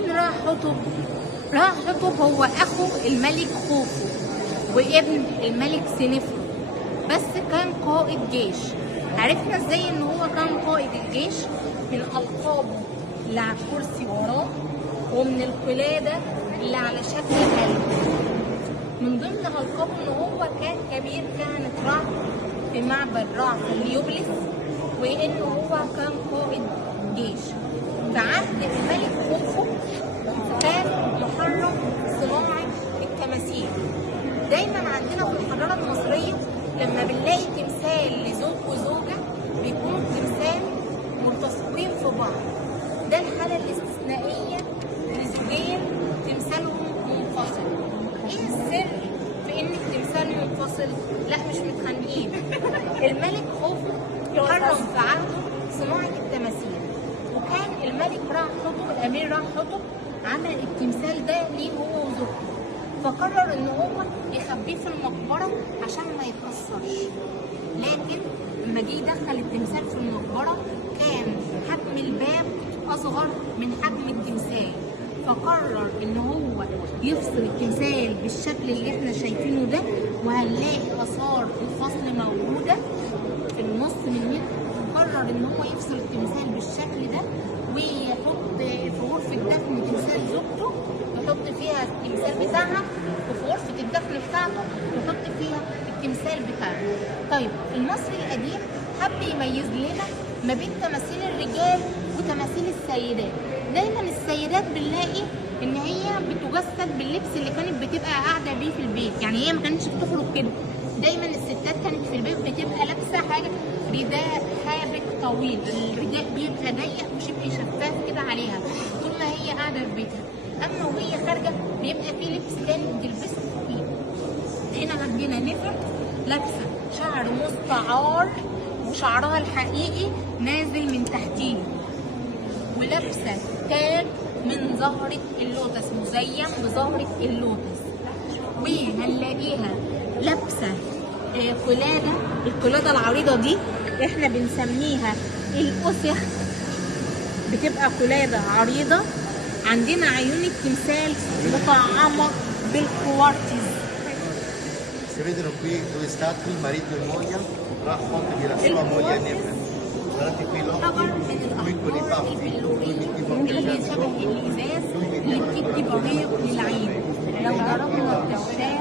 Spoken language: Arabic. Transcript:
مين رع حتب؟ رع حتب هو اخو الملك خوفو وابن الملك سنفرو، بس كان قائد جيش. عرفنا ازاي ان هو كان قائد الجيش؟ من القابه اللي على الكرسي وراه، ومن القلاده اللي على شكل قلب. من ضمن القابه ان هو كان كبير كهنه رع في معبد رع في اليوبلس، وان هو كان قائد جيش. في عهد الملك خوفو كان محرم صناعه التماثيل. دايما عندنا في الحضاره المصريه لما بنلاقي تمثال لزوج وزوجه بيكونوا تمثال ملتصقين في بعض. ده الحاله الاستثنائيه لزوجين تمثالهم منفصل. ايه السر في ان التمثال منفصل؟ لا مش متخانقين. الملك خوفو حرم في عهده صناعه التماثيل، وكان الملك رع حتب الامير رع حتب عمل التمثال ده ليه هو وزوجته، فقرر ان هو يخبيه في المقبره عشان ما يتاثرش. لكن لما جه يدخل التمثال في المقبره كان حجم الباب اصغر من حجم التمثال، فقرر ان هو يفصل التمثال بالشكل اللي احنا شايفينه ده، وهنلاقي اثار الفصل موجوده في النص منه. قرر ان هو يفصل التمثال بالشكل ده ويحط في غرفه دفن تمثال زوجته، يحط فيها التمثال بتاعها، وفي غرفه الدفن بتاعته يحط فيها التمثال بتاعه. طيب المصري القديم حب يميز لنا ما بين تماثيل الرجال وتماثيل السيدات. دايما السيدات بنلاقي ان هي بتجسد باللبس اللي كانت بتبقى قاعده بيه في البيت، يعني هي ما كانتش بتخرج كده. دايما الستات كانت في البيت بتبقى لابسه حاجه رداء حابك طويل، الرداء بيبقى ضيق وشبه شفاف كده عليها طول ما هي قاعده في بيتها. اما وهي خارجه بيبقى في لبس تاني بتلبسه فوقيه. هنا عندنا نفر لابسه شعر مستعار وشعرها الحقيقي نازل من تحتيه، ولابسه تاج من زهره اللوتس، مزين بزهره اللوتس. وهنلاقيها لابسه قلاده، القلاده العريضه دي احنا بنسميها الأسخ، بتبقى قلاده عريضه. عندنا عيون التمثال مطعمه بالكوارتز. Si vedono qui due statue, il marito e moglie, racconto della sua moglie Nefert. Guardate qui l'occhio, lui con i baffi, lui metti اللي شبه الازاز اللي بتدي بريق للعين. لو ضربنا الكشاف